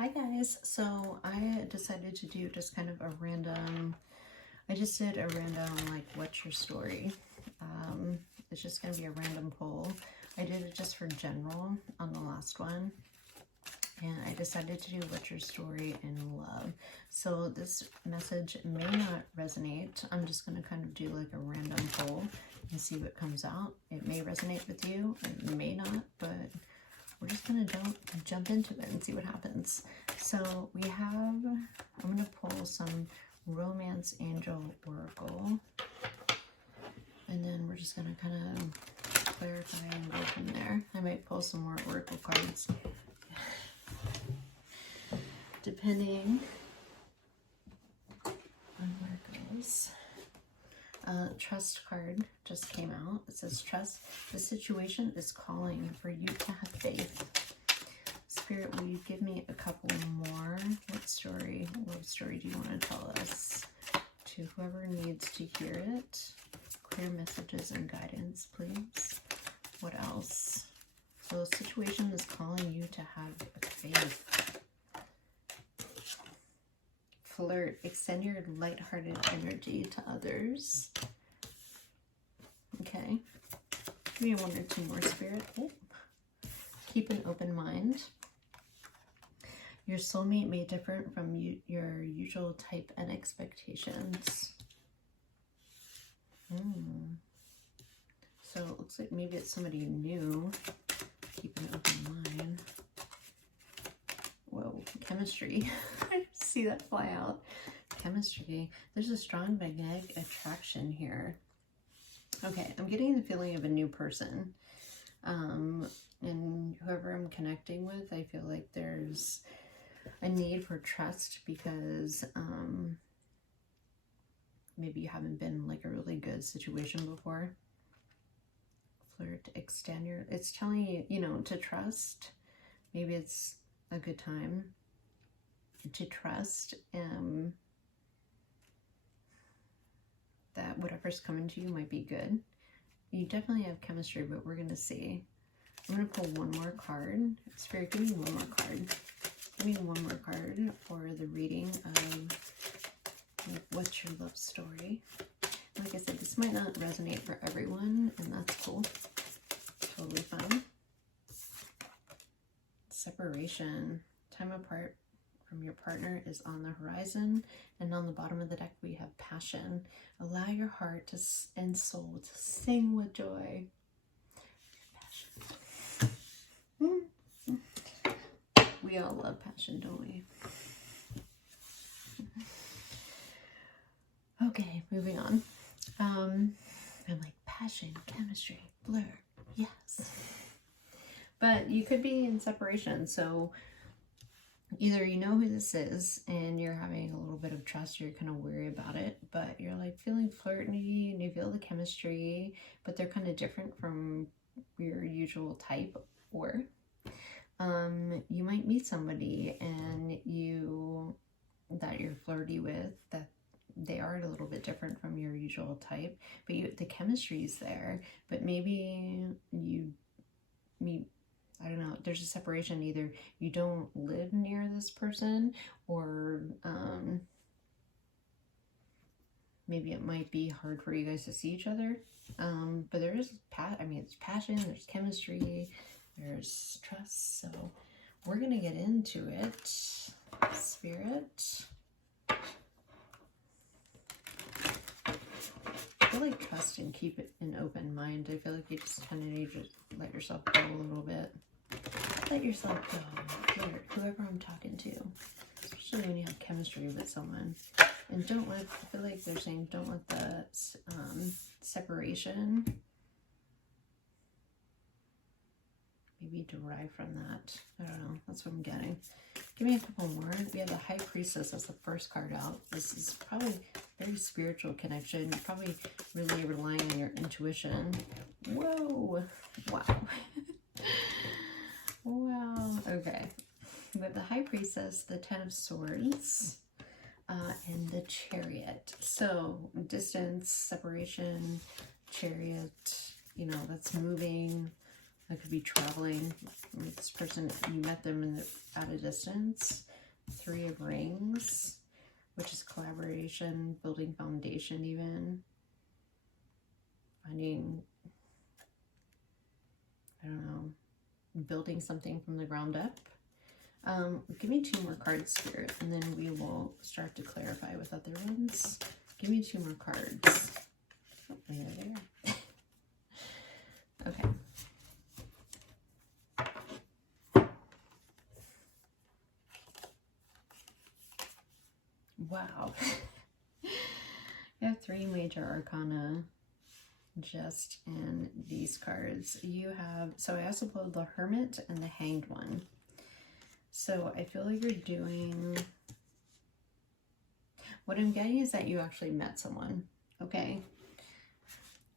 Hi guys, so I decided to do just kind of a random, I just did a random like what's your story. It's just going to be a random poll. I did it just for general on the last one, and I decided to do what's your story in love. So this message may not resonate. I'm just going to kind of do like a random poll and see what comes out. It may resonate with you, it may not, but we're just gonna jump into it and see what happens. So we have, I'm gonna pull some Romance Angel Oracle, and then we're just gonna kind of clarify and go from there. I might pull some more Oracle cards, depending on where it goes. Trust card just came out. It says trust. The situation is calling for you to have faith. Spirit, will you give me a couple more? What story do you want to tell us? To whoever needs to hear it. Clear messages and guidance, please. What else? So the situation is calling you to have faith. Flirt. Extend your lighthearted energy to others. Okay. Maybe one or two more, Spirit. Oh. Keep an open mind. Your soulmate may differ from your usual type and expectations. So it looks like maybe it's somebody new. Keep an open mind. Whoa, chemistry. I see that fly out. Chemistry. There's a strong magnetic attraction here. Okay, I'm getting the feeling of a new person. And whoever I'm connecting with, I feel like there's a need for trust because maybe you haven't been in like a really good situation before. Flirt, extend your, it's telling you, you know, to trust. Maybe it's a good time to trust that whatever's coming to you might be good. You definitely have chemistry, but we're going to see. I'm going to pull one more card. Spirit, give me one more card. Give me one more card for the reading of what's your love story. Like I said, this might not resonate for everyone, and that's cool. Totally fine. Separation. Time apart from your partner is on the horizon, and on the bottom of the deck we have passion. Allow your heart and soul to sing with joy. Passion. We all love passion, don't we? Okay, moving on. I'm like passion, chemistry, blur, yes. But you could be in separation, so either you know who this is and you're having a little bit of trust, you're kind of worried about it, but you're like feeling flirty and you feel the chemistry, but they're kind of different from your usual type. Or you might meet somebody and that you're flirty with, that they are a little bit different from your usual type, but the chemistry is there, but maybe you meet, I don't know, there's a separation. Either you don't live near this person, or maybe it might be hard for you guys to see each other. But there is, it's passion, there's chemistry, there's trust. So we're going to get into it. Spirit. I feel like trust and keep it an open mind. I feel like you just kind of need to let yourself go a little bit. Let yourself go. Whoever I'm talking to. Especially when you have chemistry with someone. And don't let, I feel like they're saying, don't let the separation maybe derive from that. I don't know. That's what I'm getting. Give me a couple more. We have the High Priestess as the first card out. This is probably very spiritual connection. You're probably really relying on your intuition. Whoa. Wow. Wow. Okay. We have the High Priestess, the Ten of Swords, and the Chariot. So distance, separation, Chariot, you know, that's moving. That could be traveling with this person. You met them at a distance. 3 of Rings, which is collaboration, building foundation even. Finding, I don't know, building something from the ground up. Give me 2 more cards, Spirit, and then we will start to clarify with other ones. Give me 2 more cards. Oh, there. Okay. Wow. You have 3 major arcana just in these cards. You have, so I also pulled the Hermit and the Hanged One. So I feel like you're doing, what I'm getting is that you actually met someone, okay?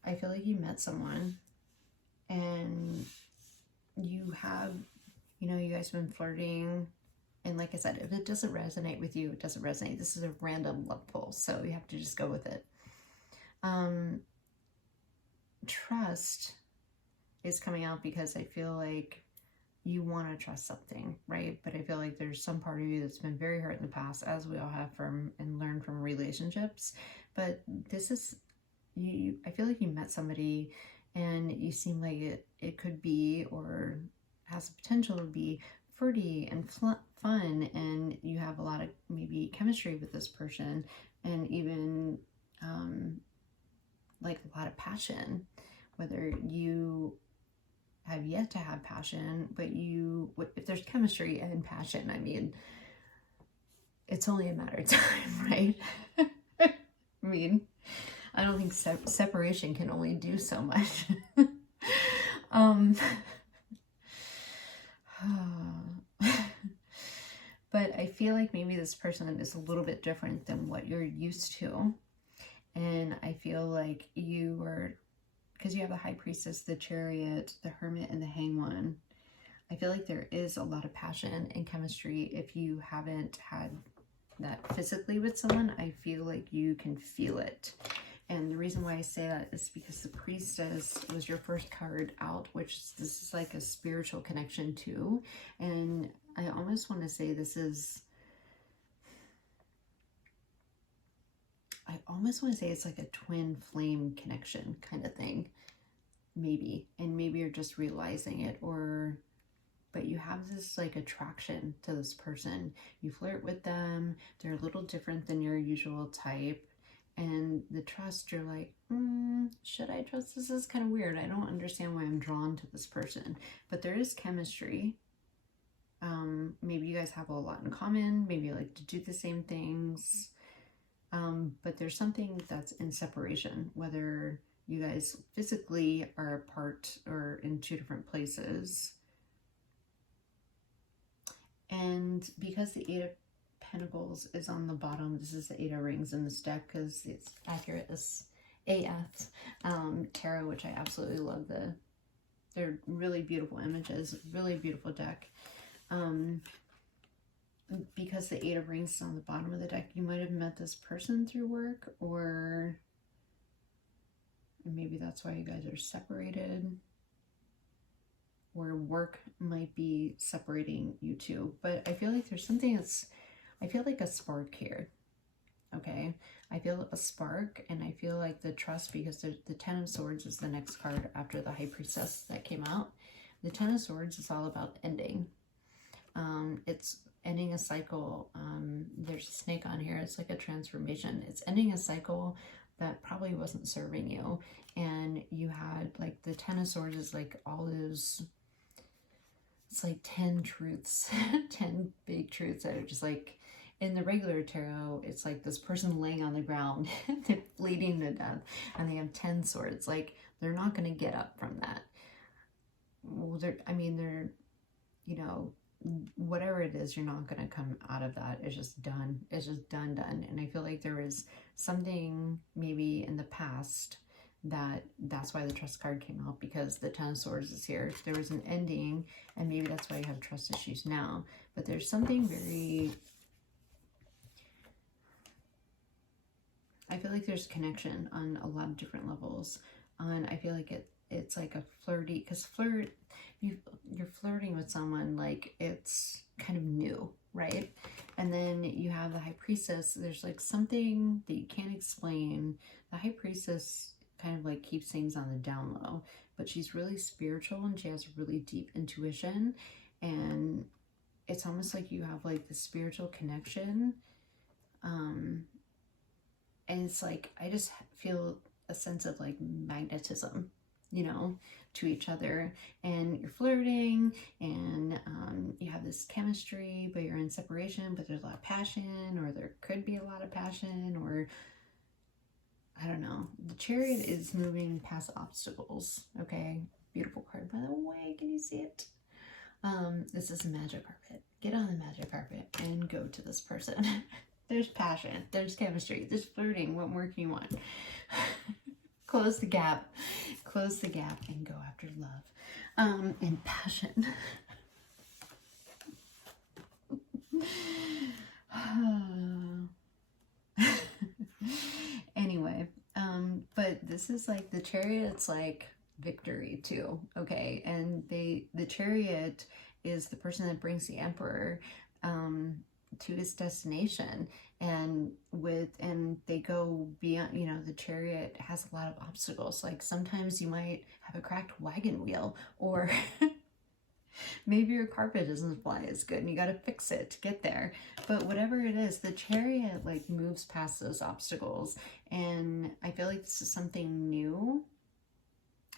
I feel like you met someone and you have, you know, you guys have been flirting. And like I said, if it doesn't resonate with you, it doesn't resonate. This is a random love pull, so you have to just go with it. Trust is coming out because I feel like you want to trust something, right? But I feel like there's some part of you that's been very hurt in the past, as we all have from and learned from relationships. But this is, you. I feel like you met somebody and you seem like it could be, or has the potential to be, fruity and fun, and you have a lot of maybe chemistry with this person, and even like a lot of passion, whether you have yet to have passion, but if there's chemistry and passion, I mean, it's only a matter of time, right? I mean, I don't think separation can only do so much. But I feel like maybe this person is a little bit different than what you're used to. And I feel like you are, because you have the High Priestess, the Chariot, the Hermit, and the Hanged One. I feel like there is a lot of passion and chemistry. If you haven't had that physically with someone, I feel like you can feel it. And the reason why I say that is because the Priestess was your first card out, which this is like a spiritual connection too. And I almost want to say this is, I almost want to say it's like a twin flame connection kind of thing, maybe. And maybe you're just realizing it, but you have this like attraction to this person. You flirt with them. They're a little different than your usual type. And the trust, you're like, should I trust? This is kind of weird. I don't understand why I'm drawn to this person. But there is chemistry. Maybe you guys have a lot in common. Maybe you like to do the same things. But there's something that's in separation, whether you guys physically are apart or in 2 different places. And because the 8 of Pentacles is on the bottom, this is the 8 of Rings in this deck because it's accurate as AF tarot, which I absolutely love. They're really beautiful images, really beautiful deck. Because the 8 of Rings is on the bottom of the deck, you might have met this person through work, or maybe that's why you guys are separated, or work might be separating you two. But I feel like there's something I feel like a spark here, okay? I feel a spark, and I feel like the trust, because the 10 of Swords is the next card after the High Priestess that came out. The 10 of Swords is all about ending. It's ending a cycle. There's a snake on here. It's like a transformation. It's ending a cycle that probably wasn't serving you. And you had like the 10 of Swords is like all those, it's like 10 truths, 10 big truths that are just like, in the regular tarot, it's like this person laying on the ground, they're bleeding to death, and they have 10 swords. Like, they're not going to get up from that. Well, they're, you know, whatever it is, you're not going to come out of that. It's just done. It's just done. And I feel like there was something maybe in the past that's why the trust card came out, because the 10 of Swords is here. There was an ending, and maybe that's why you have trust issues now. But there's something very, I feel like there's connection on a lot of different levels. And I feel like it's like a flirty, because you're flirting with someone like it's kind of new, right? And then you have the High Priestess. There's like something that you can't explain. The High Priestess kind of like keeps things on the down low, but she's really spiritual and she has really deep intuition, and it's almost like you have like the spiritual connection. And it's like, I just feel a sense of like magnetism, you know, to each other, and you're flirting, and you have this chemistry, but you're in separation, but there's a lot of passion, or there could be a lot of passion, or I don't know. The Chariot is moving past obstacles. Okay, beautiful card, by the way. Can you see it? This is a magic carpet. Get on the magic carpet and go to this person. There's passion, there's chemistry, there's flirting. What more can you want? Close the gap and go after love, and passion. Anyway, but this is like the Chariot's like victory too, okay? And the Chariot is the person that brings the Emperor to his destination, and they go beyond, you know, the Chariot has a lot of obstacles. Like sometimes you might have a cracked wagon wheel, or maybe your carpet doesn't fly as good and you got to fix it to get there. But whatever it is, the Chariot like moves past those obstacles, and I feel like this is something new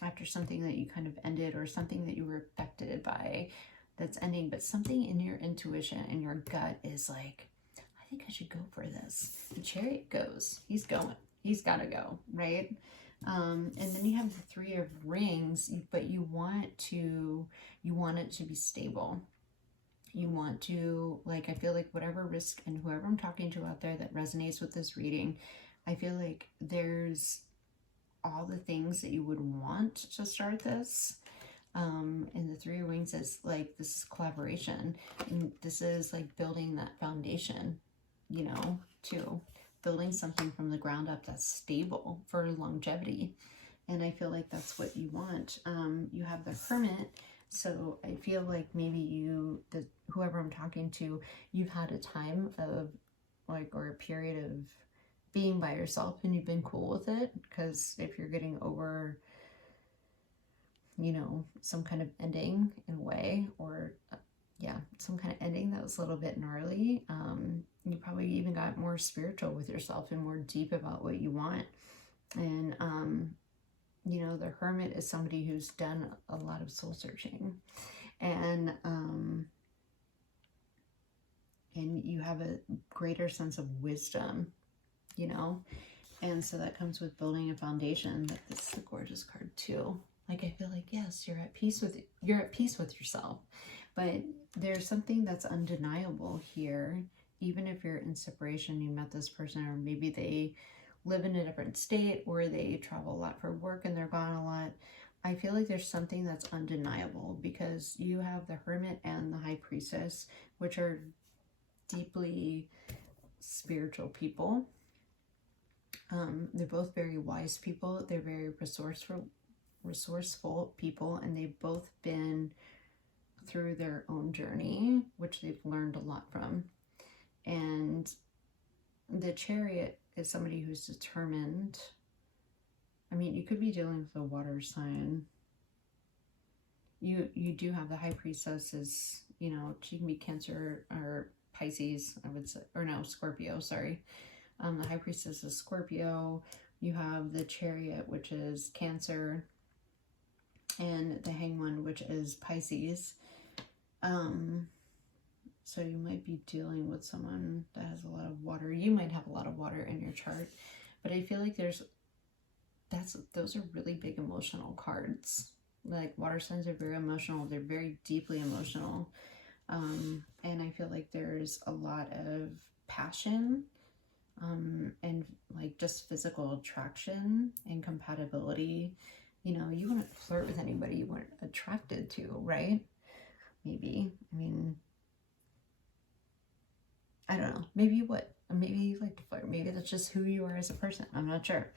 after something that you kind of ended, or something that you were affected by that's ending, but something in your intuition and your gut is like, I think I should go for this. The Chariot goes. He's going. He's got to go, right? And then you have the Three of Rings, but you want it to be stable. You want to, like, I feel like whatever risk, and whoever I'm talking to out there that resonates with this reading, I feel like there's all the things that you would want to start this. And the Three of Rings is like, this is collaboration, and this is like building that foundation, you know, too. Building something from the ground up that's stable for longevity. And I feel like that's what you want. You have the Hermit. So I feel like maybe whoever I'm talking to, you've had a time of like, or a period of being by yourself, and you've been cool with it. Because if you're getting over, you know, some kind of ending in a way, or yeah, some kind of ending that was a little bit gnarly, you probably even got more spiritual with yourself and more deep about what you want. And you know, the Hermit is somebody who's done a lot of soul searching, and you have a greater sense of wisdom, you know, and so that comes with building a foundation. That this is a gorgeous card too. Like, I feel like, yes, you're at peace with yourself, but there's something that's undeniable here. Even if you're in separation, you met this person, or maybe they live in a different state, or they travel a lot for work and they're gone a lot. I feel like there's something that's undeniable, because you have the Hermit and the High Priestess, which are deeply spiritual people. They're both very wise people. They're very resourceful people, and they've both been through their own journey, which they've learned a lot from. And the Chariot is somebody who's determined. I mean, you could be dealing with a water sign. You do have the High Priestess is, you know, she can be Cancer or Pisces, I would say, or no, Scorpio, sorry. The High Priestess is Scorpio. You have the Chariot, which is Cancer, and the Hanged One, which is Pisces. So you might be dealing with someone that has a lot of water. You might have a lot of water in your chart, but I feel like those are really big emotional cards. Like, water signs are very emotional. They're very deeply emotional. And I feel like there's a lot of passion, and like just physical attraction and compatibility. You know, you wouldn't flirt with anybody you weren't attracted to, right? Maybe. I mean, I don't know. Maybe you would. Maybe you like to flirt. Maybe that's just who you are as a person. I'm not sure.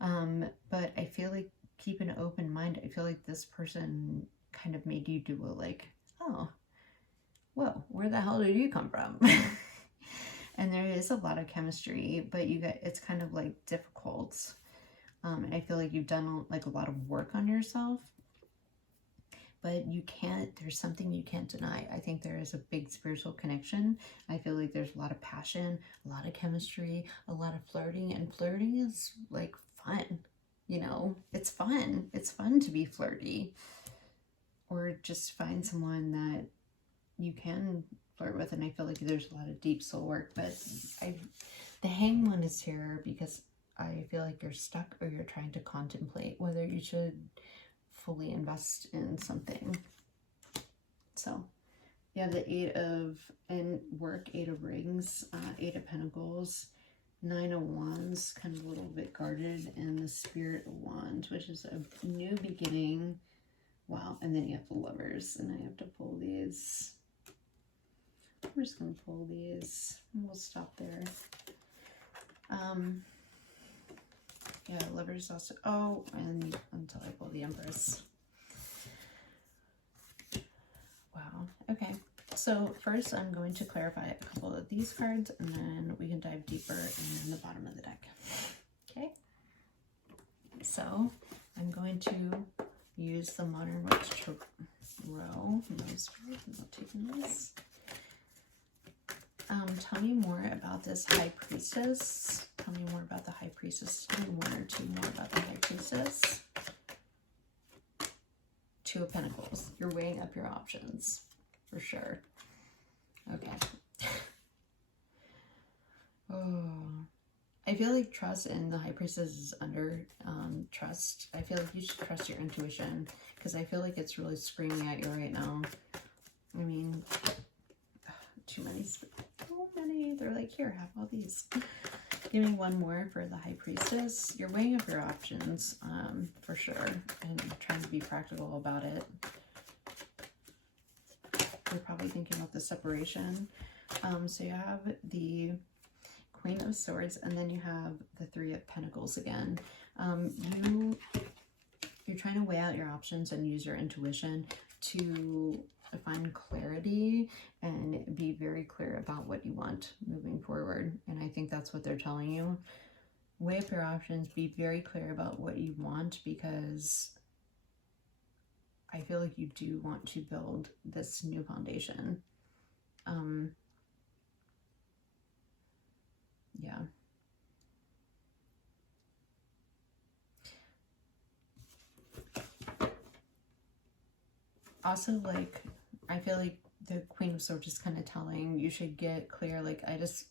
But I feel like keep an open mind. I feel like this person kind of made you do a like, oh, whoa, where the hell did you come from? And there is a lot of chemistry, but it's kind of like difficult. I feel like you've done like a lot of work on yourself, but there's something you can't deny. I think there is a big spiritual connection. I feel like there's a lot of passion, a lot of chemistry, a lot of flirting, and flirting is like fun. You know, it's fun. It's fun to be flirty, or just find someone that you can flirt with. And I feel like there's a lot of deep soul work, but the hanged one is here because I feel like you're stuck, or you're trying to contemplate whether you should fully invest in something. So you have the Eight of Rings, Eight of Pentacles, Nine of Wands, kind of a little bit guarded, and the Spirit of Wands, which is a new beginning. Wow. And then you have the Lovers, and I have to pull these. I'm just going to pull these, and we'll stop there. Yeah, Lovers also. Oh, and until I pull the Empress. Wow. Okay. So first I'm going to clarify a couple of these cards, and then we can dive deeper in the bottom of the deck. Okay. So I'm going to use the Modern Witch Tarot. I'll take these. Tell me more about this High Priestess. Tell me more about the High Priestess. Tell me one or two more about the High Priestess. Two of Pentacles. You're weighing up your options, for sure. Okay. Oh, I feel like trust in the High Priestess is under trust. I feel like you should trust your intuition, because I feel like it's really screaming at you right now. I mean, too many. So many. They're like, here, have all these. Give me one more for the High Priestess. You're weighing up your options, for sure, and trying to be practical about it. You're probably thinking about the separation. So you have the Queen of Swords, and then you have the Three of Pentacles again. You're trying to weigh out your options and use your intuition to find clarity and be very clear about what you want moving forward. And I think that's what they're telling you. Weigh up your options, be very clear about what you want, because I feel like you do want to build this new foundation. Yeah. Also, like, I feel like the Queen of Swords is kind of telling you should get clear. Like, I just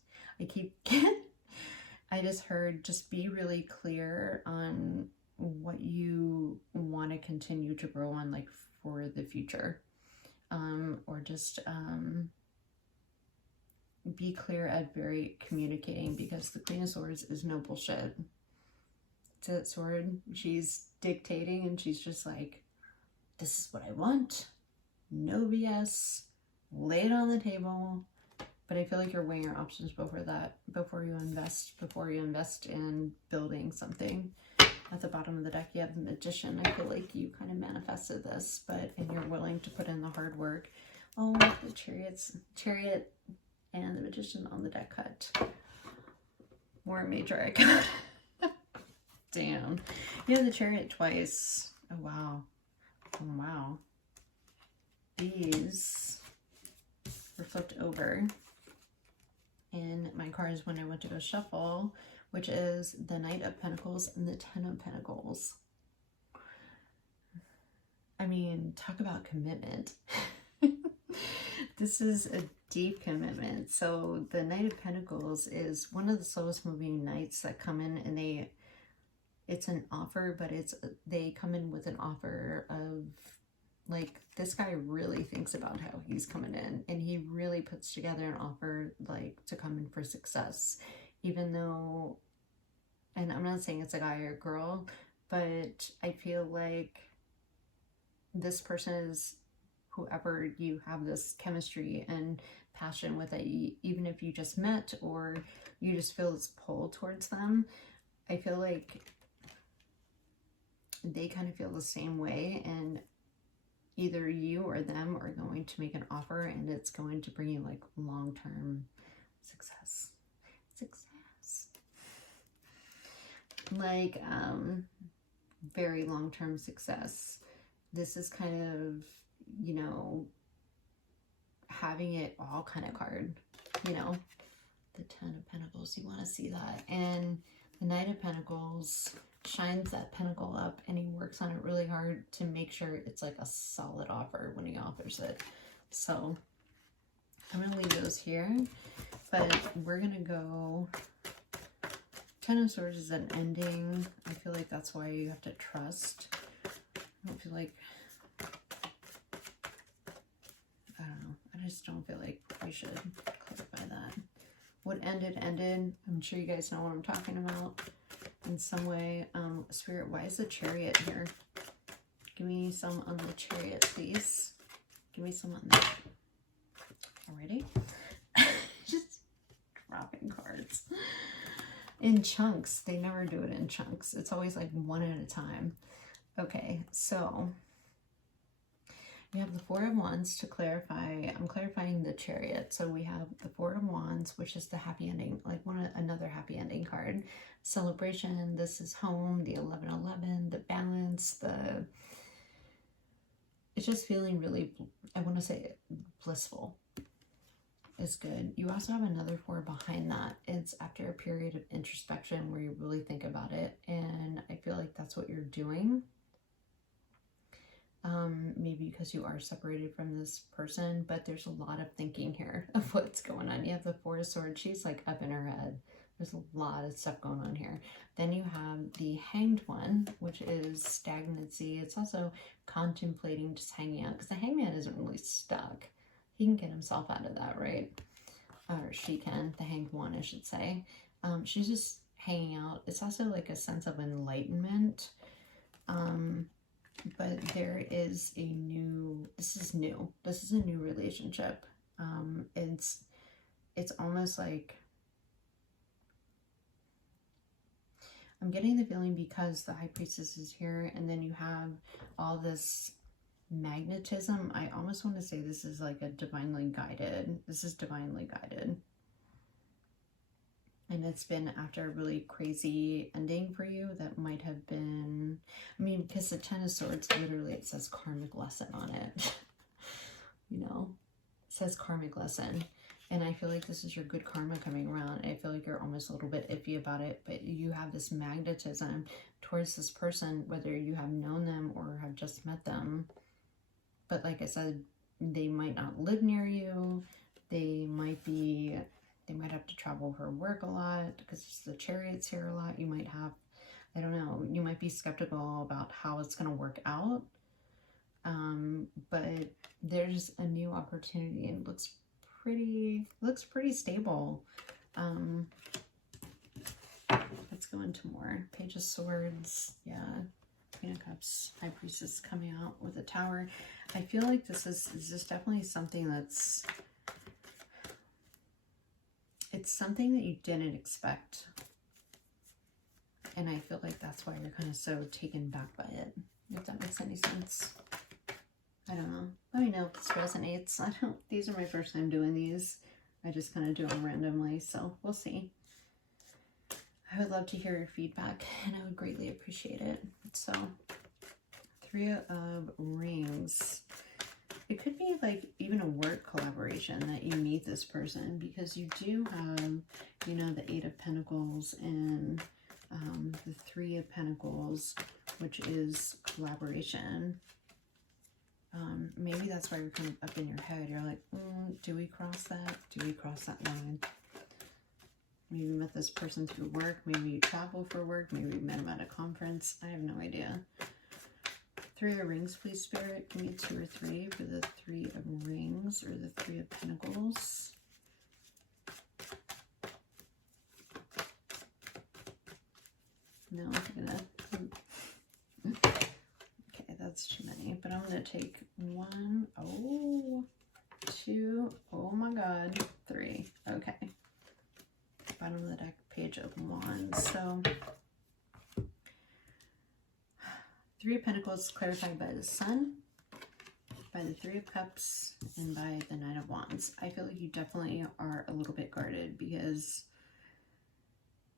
heard, just be really clear on what you want to continue to grow on, like, for the future. Or just be clear at very communicating, because the Queen of Swords is no bullshit. It's that sword. She's dictating, and she's just like, this is what I want. No BS. Lay it on the table. But I feel like you're weighing your options before you invest in building something. At the bottom of the deck, you have the Magician. I feel like you kind of manifested this, and you're willing to put in the hard work. Oh, the Chariot and the Magician on the deck cut. More major icon. Damn. You have the Chariot twice. Oh, wow. Oh, wow. These were flipped over in my cards when I went to go shuffle, which is the Knight of Pentacles and the Ten of Pentacles. I mean, talk about commitment. This is a deep commitment. So the Knight of Pentacles is one of the slowest moving knights that come in, and it's an offer, but they come in with an offer of, like, this guy really thinks about how he's coming in, and he really puts together an offer, like, to come in for success, even though, and I'm not saying it's a guy or a girl, but I feel like this person is whoever you have this chemistry and passion with, that even if you just met or you just feel this pull towards them, I feel like they kind of feel the same way, and either you or them are going to make an offer, and it's going to bring you like long-term success. Like very long-term success. This is kind of, you know, having it all kind of card, you know. The Ten of Pentacles, you want to see that. And the Knight of Pentacles shines that pentacle up, and he works on it really hard to make sure it's like a solid offer when he offers it. So I'm going to leave those here, but we're going to go... Ten of Swords is an ending. I feel like that's why you have to trust. I don't feel like... I don't know. I just don't feel like we should clarify that. What ended, ended. I'm sure you guys know what I'm talking about in some way. Spirit, why is the Chariot here? Give me some on the Chariot, please. Give me some on that. Alrighty. Just dropping cards. In chunks. They never do it in chunks. It's always like one at a time. Okay, so you have the Four of Wands to clarify. I'm clarifying the Chariot. So we have the Four of Wands, which is the happy ending, like another happy ending card. Celebration, this is home, the 11-11, the balance, it's just feeling really, I want to say blissful is good. You also have another four behind that. It's after a period of introspection where you really think about it, and I feel like that's what you're doing. Maybe because you are separated from this person, but there's a lot of thinking here of what's going on. You have the Four of Swords. She's like up in her head. There's a lot of stuff going on here. Then you have the Hanged One, which is stagnancy. It's also contemplating, just hanging out, because the Hanged Man isn't really stuck. He can get himself out of that, right? Or she can, the Hanged One, I should say. She's just hanging out. It's also like a sense of enlightenment. But there is a new, this is a new relationship. It's almost like, I'm getting the feeling because the High Priestess is here, and then you have all this magnetism. I almost want to say this is like a divinely guided. This is divinely guided. And it's been after a really crazy ending for you that might have been, I mean, because the Ten of Swords, literally it says karmic lesson on it. You know, it says karmic lesson. And I feel like this is your good karma coming around. I feel like you're almost a little bit iffy about it, but you have this magnetism towards this person, whether you have known them or have just met them. But like I said, they might not live near you. They might have to travel for work a lot because the Chariot's here a lot. You might have, I don't know, you might be skeptical about how it's going to work out. But there's a new opportunity, and it looks pretty stable. Let's go into more. Page of Swords, yeah. Queen of Cups, High Priestess coming out with a Tower. I feel like this is definitely something that's, it's something that you didn't expect. And I feel like that's why you're kind of so taken back by it, if that makes any sense. I don't know. Let me know if this resonates. These are my first time doing these. I just kind of do them randomly, so we'll see. I would love to hear your feedback, and I would greatly appreciate it. So, Three of Rings. It could be like even a work collaboration that you meet this person, because you do have, you know, the Eight of Pentacles and the Three of Pentacles, which is collaboration. Maybe that's why you're kind of up in your head. You're like, do we cross that? Do we cross that line? Maybe you met this person through work. Maybe you travel for work. Maybe you met him at a conference. I have no idea. Three of Rings, please, Spirit. Give me 2 or 3 for the Three of Rings or the Three of Pentacles. No, I'm gonna... Okay, that's too many. But I'm gonna take 1, 2, oh my god, 3. Okay. Bottom of the deck, Page of Wands. So, Three of Pentacles clarified by the Sun. by the Three of Cups and by the Nine of Wands. I feel like you definitely are a little bit guarded because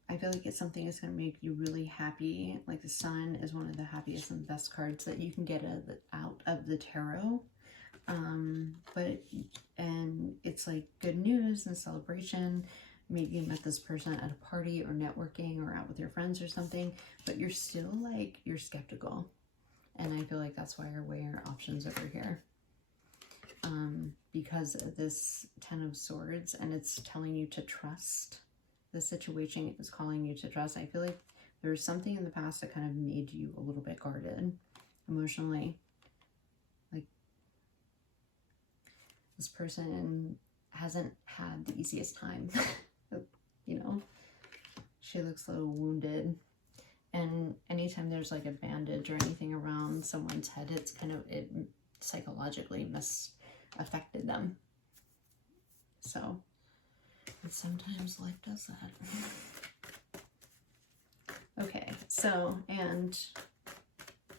I feel like it's something that's going to make you really happy. Like the Sun is one of the happiest and best cards that you can get out of the tarot. And it's like good news and celebration. Maybe you met this person at a party or networking or out with your friends or something, but you're still like, you're skeptical. And I feel like that's why you're weighing your options over here. Because of this Ten of Swords, and it's telling you to trust. The situation is calling you to trust. I feel like there's something in the past that kind of made you a little bit guarded emotionally. Like this person hasn't had the easiest time. You know, she looks a little wounded. And anytime there's like a bandage or anything around someone's head, it's kind of, it psychologically affected them. So, and sometimes life does that. Okay, so, and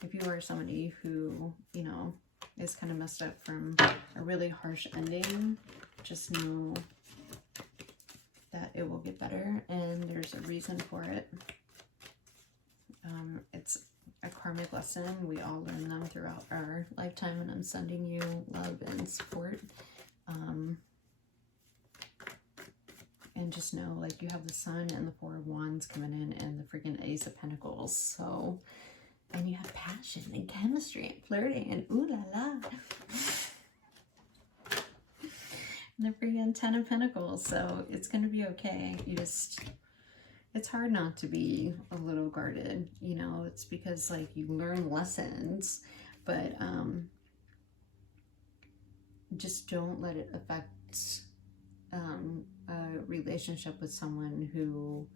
if you are somebody who, you know, is kind of messed up from a really harsh ending, just know that it will get better, and there's a reason for it. It's a karmic lesson. We all learn them throughout our lifetime, and I'm sending you love and support. And just know, like, you have the Sun and the Four of Wands coming in and the freaking Ace of Pentacles. So, and you have passion and chemistry and flirting and ooh la la. And the freaking Ten of Pentacles. So it's going to be okay. You just, it's hard not to be a little guarded, you know. It's because like you learn lessons, but just don't let it affect a relationship with someone who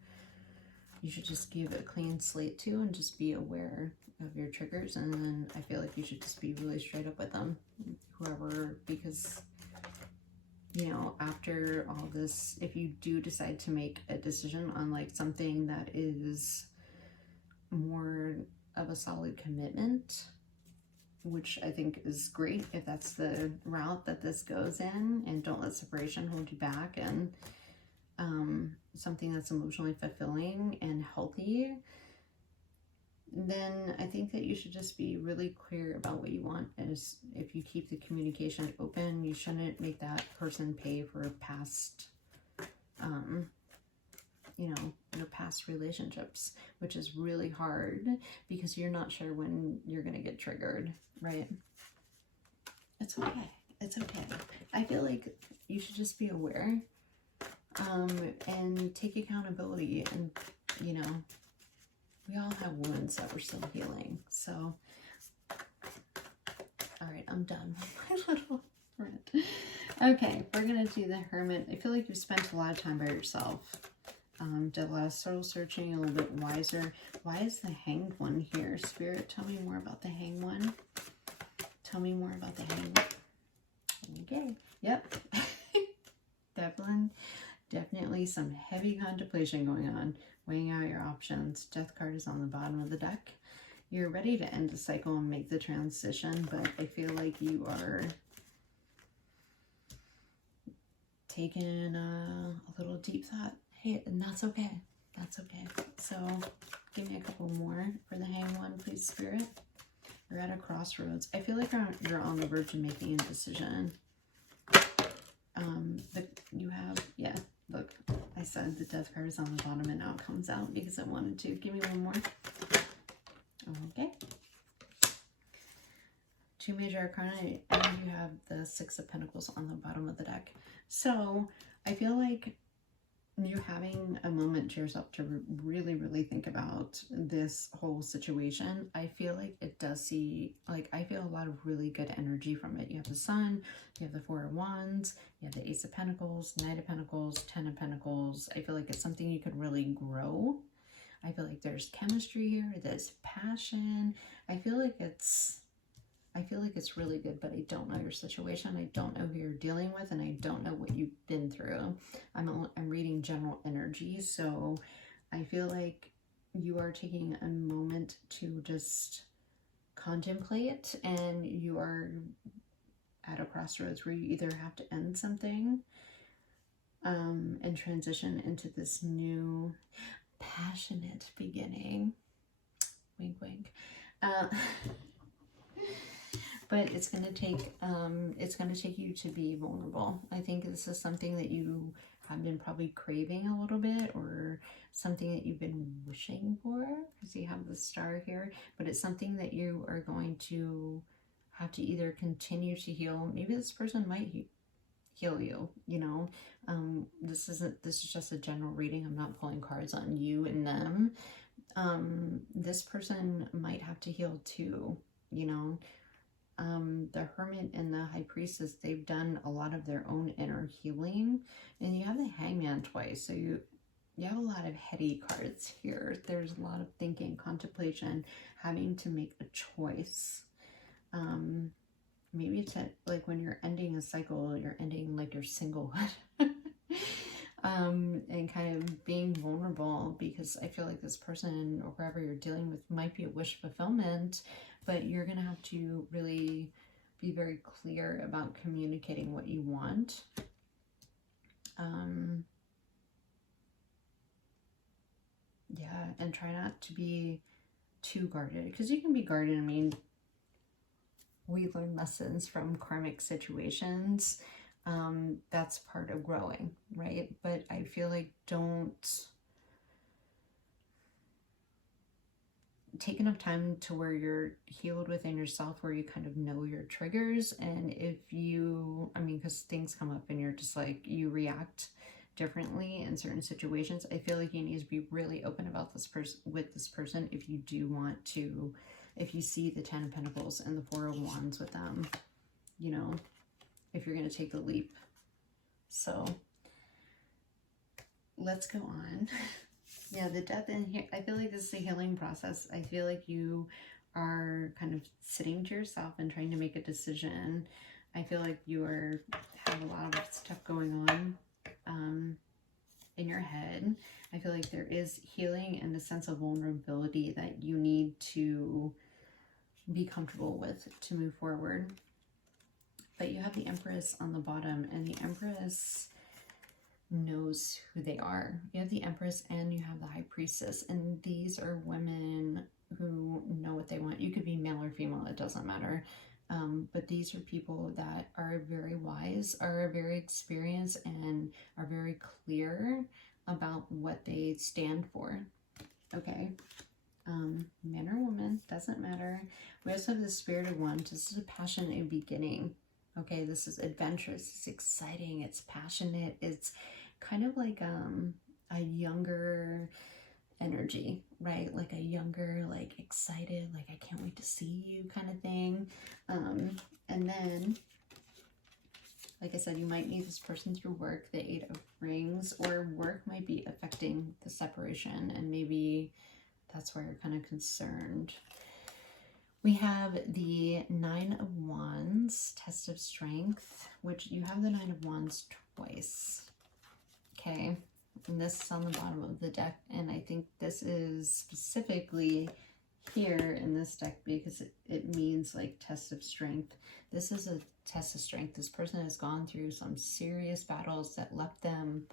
you should just give a clean slate to, and just be aware of your triggers. And then I feel like you should just be really straight up with them, whoever, because, you know, after all this, if you do decide to make a decision on like something that is more of a solid commitment, which I think is great if that's the route that this goes in, and don't let separation hold you back, and something that's emotionally fulfilling and healthy, then I think that you should just be really clear about what you want. Is if you keep the communication open, you shouldn't make that person pay for past, you know, your past relationships, which is really hard because you're not sure when you're going to get triggered, right? It's okay. It's okay. I feel like you should just be aware, and take accountability, and, you know, we all have wounds that we're still healing. So, all right, I'm done with my little rant. Okay, we're going to do the Hermit. I feel like you've spent a lot of time by yourself. Did a lot of soul searching, a little bit wiser. Why is the Hanged One here? Spirit, tell me more about the Hanged One. Tell me more about the Hanged One. Okay, yep. Definitely some heavy contemplation going on, weighing out your options. Death card is on the bottom of the deck. You're ready to end the cycle and make the transition, but I feel like you are taking a little deep thought. Hey, and that's okay. That's okay. So give me a couple more for the Hanged One, please, Spirit. You're at a crossroads. I feel like you're on the verge of making a decision. You have, yeah, look, I said the Death card is on the bottom, and now it comes out because I wanted to. Give me one more. Okay. Two major arcana, and you have the Six of Pentacles on the bottom of the deck. So I feel like you're having a moment to yourself to really, really think about this whole situation. I feel like it does see, like, I feel a lot of really good energy from it. You have the Sun, you have the Four of Wands, you have the Ace of Pentacles, Knight of Pentacles, Ten of Pentacles. I feel like it's something you could really grow. I feel like there's chemistry here, there's passion. I feel like it's really good, but I don't know your situation. I don't know who you're dealing with, and I don't know what you've been through. I'm reading general energy, so I feel like you are taking a moment to just contemplate, and you are at a crossroads where you either have to end something and transition into this new passionate beginning. Wink, wink. But it's going to take you to be vulnerable. I think this is something that you have been probably craving a little bit, or something that you've been wishing for, because you have the star here. But it's something that you are going to have to either continue to heal. Maybe this person might heal you, you know. This is just a general reading. I'm not pulling cards on you and them. This person might have to heal too, you know. The Hermit and the High Priestess, they've done a lot of their own inner healing. And you have the Hangman twice, so you have a lot of heady cards here. There's a lot of thinking, contemplation, having to make a choice. Maybe it's like when you're ending a cycle, you're ending like your singlehood. And kind of being vulnerable, because I feel like this person or whoever you're dealing with might be a wish fulfillment, but you're going to have to really be very clear about communicating what you want. Yeah, and try not to be too guarded, because you can be guarded. I mean, we learn lessons from karmic situations. That's part of growing, right? But I feel like don't take enough time to where you're healed within yourself, where you kind of know your triggers. And if you, I mean, because things come up and you're just like, you react differently in certain situations, I feel like you need to be really open about this person, with this person, if you do want to, if you see the 10 of Pentacles and the 4 of Wands with them, you know, if you're going to take the leap. So let's go on. Yeah, the Death in here, I feel like this is a healing process. I feel like you are kind of sitting to yourself and trying to make a decision. I feel like you have a lot of stuff going on in your head. I feel like there is healing and a sense of vulnerability that you need to be comfortable with to move forward. But you have the Empress on the bottom, and the Empress knows who they are. You have the Empress and you have the High Priestess, and these are women who know what they want. You could be male or female, it doesn't matter. But these are people that are very wise, are very experienced, and are very clear about what they stand for. Okay. Man or woman, doesn't matter. We also have the Spirit of One. This is a passionate beginning. Okay, this is adventurous, it's exciting, it's passionate, it's kind of like a younger energy, right? Like a younger, like excited, like I can't wait to see you kind of thing. And then, like I said, you might meet this person through work, the 8 of Rings, or work might be affecting the separation, and maybe that's where you're kind of concerned. We have the 9 of Wands, Test of Strength, which you have the 9 of Wands twice. Okay, and this is on the bottom of the deck, and I think this is specifically here in this deck because it means like test of strength. This is a test of strength. This person has gone through some serious battles that left them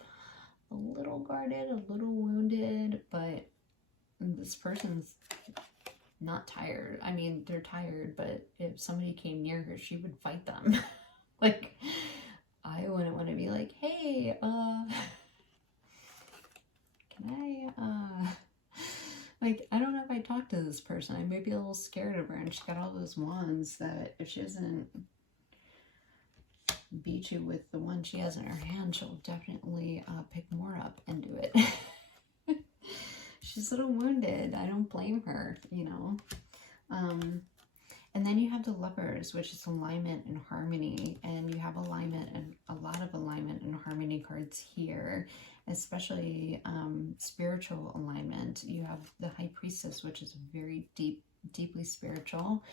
a little guarded, a little wounded, but this person's not tired. I mean, they're tired, but if somebody came near her, she would fight them. Like, I wouldn't want to be like, hey, can I, like, I don't know if I talk to this person. I may be a little scared of her, and she's got all those wands that if she doesn't beat you with the one she has in her hand, she'll definitely pick more up and do it. She's a little wounded. I don't blame her, you know. And then you have the Lovers, which is alignment and harmony. And you have alignment and a lot of alignment and harmony cards here, especially spiritual alignment. You have the High Priestess, which is very deeply spiritual.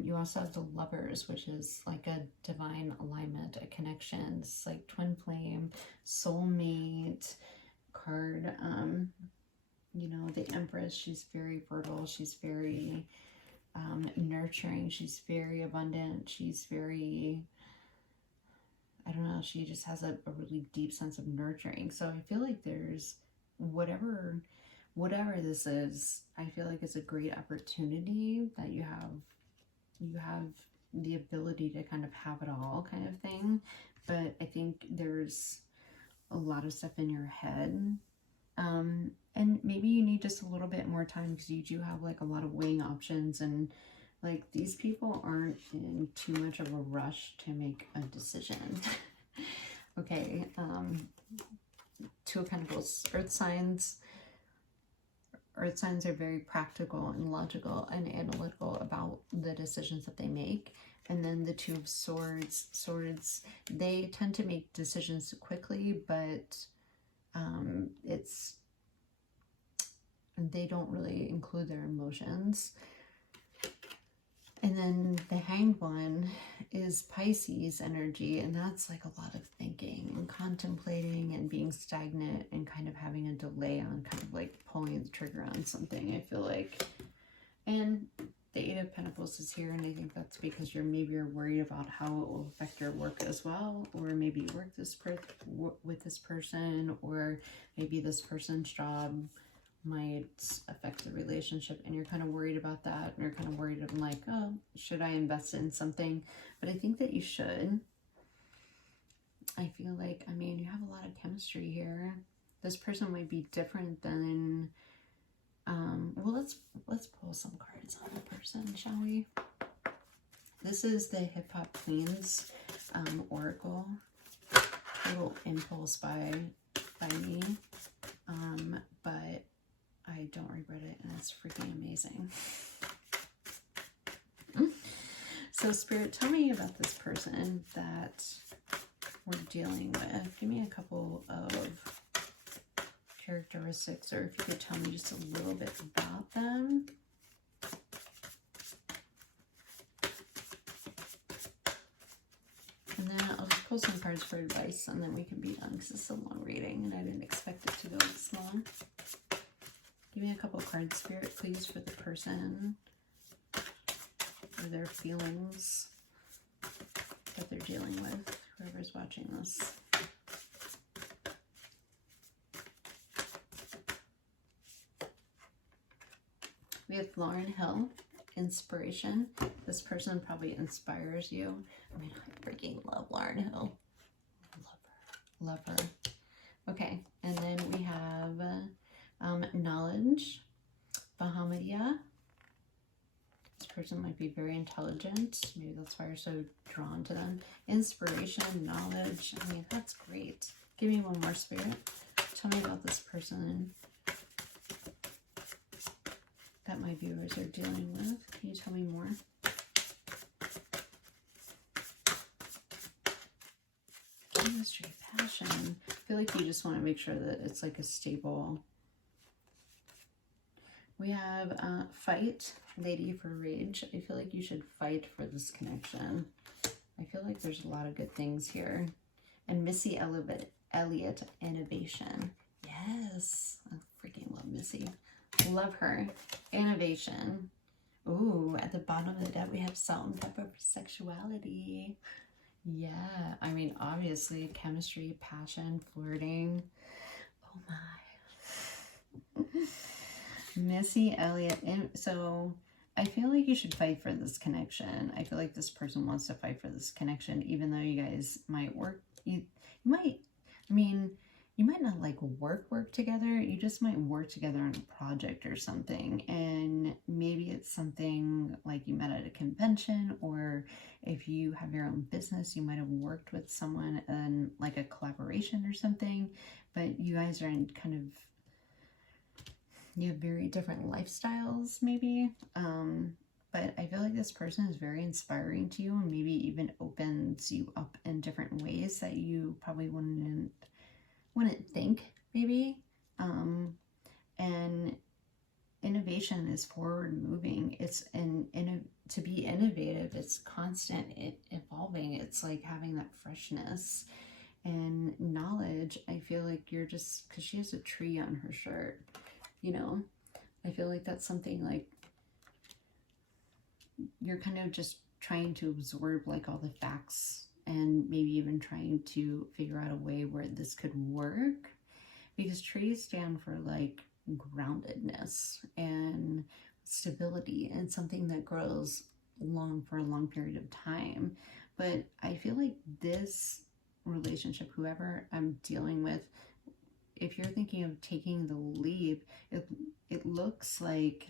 You also have the Lovers, which is like a divine alignment, a connection. It's like twin flame, soulmate card. You know, the Empress, she's very fertile, she's very nurturing, she's very abundant, she's very I don't know, she just has a really deep sense of nurturing. So I feel like there's whatever this is, I feel like it's a great opportunity that you have the ability to kind of have it all kind of thing. But I think there's a lot of stuff in your head. And maybe you need just a little bit more time because you do have like a lot of weighing options, and like these people aren't in too much of a rush to make a decision. Okay, Two of Pentacles, Earth signs. Earth signs are very practical and logical and analytical about the decisions that they make. And then the Two of Swords. Swords, they tend to make decisions quickly, but they don't really include their emotions. And then the Hanged One is Pisces energy, and that's like a lot of thinking and contemplating and being stagnant and kind of having a delay on kind of like pulling the trigger on something, I feel like. And the Eight of Pentacles is here, and I think that's because you're worried about how it will affect your work as well, or maybe you work with this person, or maybe this person's job might affect the relationship, and you're kind of worried about that, and you're kind of worried of like, oh, should I invest in something? But I think that you should. I feel like, I mean, you have a lot of chemistry here. This person might be different than well, let's pull some cards on the person, shall we? This is the Hip Hop Queens Oracle. Little impulse by me, but I don't regret it, and it's freaking amazing. So Spirit, tell me about this person that we're dealing with. Give me a couple of characteristics, or if you could tell me just a little bit about them. And then I'll just pull some cards for advice, and then we can be done, because it's a long reading, and I didn't expect it to go this long. Give me a couple cards, Spirit, please, for the person, or their feelings that they're dealing with, whoever's watching this. We have Lauryn Hill, inspiration. This person probably inspires you. I mean, I freaking love Lauryn Hill. Love her. Okay, and then we have knowledge, Bahamadia. This person might be very intelligent. Maybe that's why you're so drawn to them. Inspiration, knowledge. I mean, that's great. Give me one more, Spirit. Tell me about this person that my viewers are dealing with. Can you tell me more? Chemistry, passion. I feel like you just want to make sure that it's like a stable. We have fight, Lady for Rage. I feel like you should fight for this connection. I feel like there's a lot of good things here. And Missy Elliott, innovation. Yes, I freaking love Missy. Love her. Innovation. Ooh, at the bottom of the deck we have salt and pepper for sexuality. Yeah, I mean, obviously, chemistry, passion, flirting. Oh my. Missy Elliott. So I feel like you should fight for this connection. I feel like this person wants to fight for this connection, even though you guys might work. You might, I mean, you might not like work together. You just might work together on a project or something. And maybe it's something like you met at a convention, or if you have your own business, you might have worked with someone in like a collaboration or something. But you guys are in kind of, you have very different lifestyles maybe. But I feel like this person is very inspiring to you, and maybe even opens you up in different ways that you probably wouldn't think, maybe. And innovation is forward moving. It's to be innovative, it's constant, evolving. It's like having that freshness. And knowledge, I feel like you're just, because she has a tree on her shirt, you know, I feel like that's something like you're kind of just trying to absorb like all the facts and maybe even trying to figure out a way where this could work, because trees stand for like groundedness and stability and something that grows for a long period of time. But I feel like this relationship, whoever I'm dealing with, if you're thinking of taking the leap, it looks like,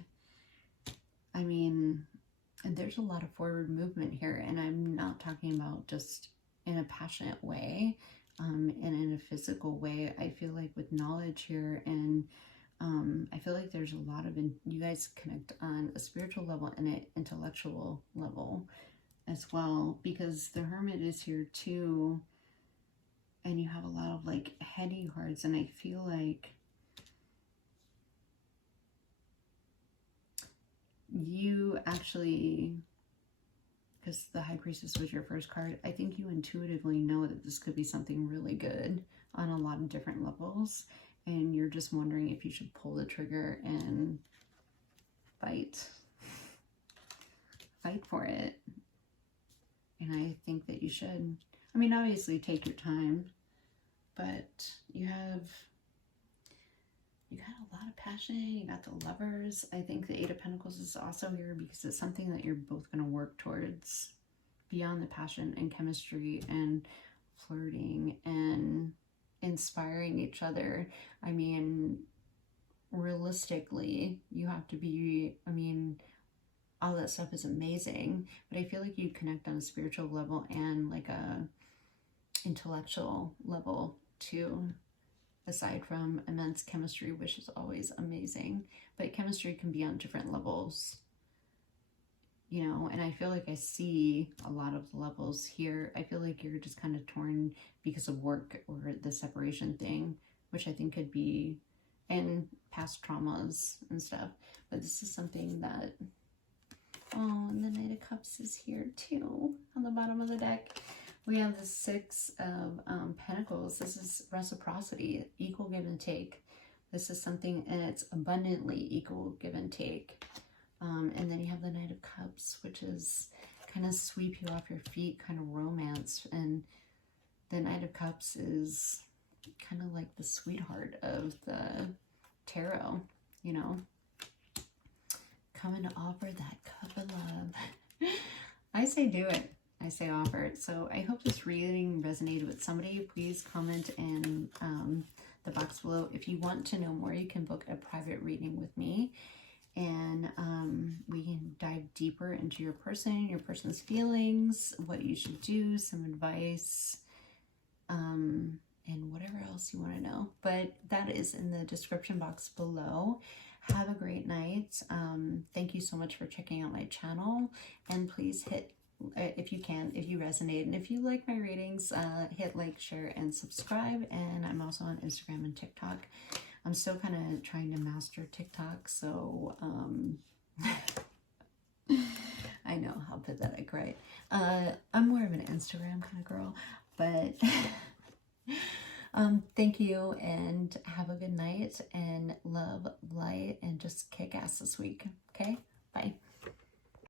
I mean, and there's a lot of forward movement here, and I'm not talking about just in a passionate way, and in a physical way. I feel like with knowledge here, and I feel like there's a lot of, you guys connect on a spiritual level and an intellectual level as well, because the Hermit is here too, and you have a lot of like heady cards, and I feel like you actually, because the High Priestess was your first card, I think you intuitively know that this could be something really good on a lot of different levels, and you're just wondering if you should pull the trigger and fight for it. And I think that you should. I mean, obviously take your time, but you got a lot of passion. You got the Lovers. I think the Eight of Pentacles is also here because it's something that you're both going to work towards beyond the passion and chemistry and flirting and inspiring each other. I mean, realistically, you have to be, I mean, all that stuff is amazing, but I feel like you connect on a spiritual level and like a intellectual level too, aside from immense chemistry, which is always amazing. But chemistry can be on different levels, you know, and I feel like I see a lot of the levels here. I feel like you're just kind of torn because of work or the separation thing, which I think could be, and past traumas and stuff. But this is something that, oh, and the Knight of Cups is here too on the bottom of the deck. We have the Six of Pentacles. This is reciprocity, equal give and take. This is something, and it's abundantly equal give and take. And then you have the Knight of Cups, which is kind of sweep you off your feet, kind of romance. And the Knight of Cups is kind of like the sweetheart of the tarot, you know, coming to offer that cup of love. I say do it. I say offer it. So I hope this reading resonated with somebody. Please comment in the box below. If you want to know more, you can book a private reading with me, and we can dive deeper into your person, your person's feelings, what you should do, some advice, and whatever else you want to know. But that is in the description box below. Have a great night. Thank you so much for checking out my channel, and please hit, if you can, if you resonate, and if you like my readings, hit like, share, and subscribe. And I'm also on Instagram and TikTok. I'm still kind of trying to master TikTok, so I know how pathetic, right? I'm more of an Instagram kind of girl, but thank you, and have a good night, and love, light, and just kick ass this week. Okay, bye.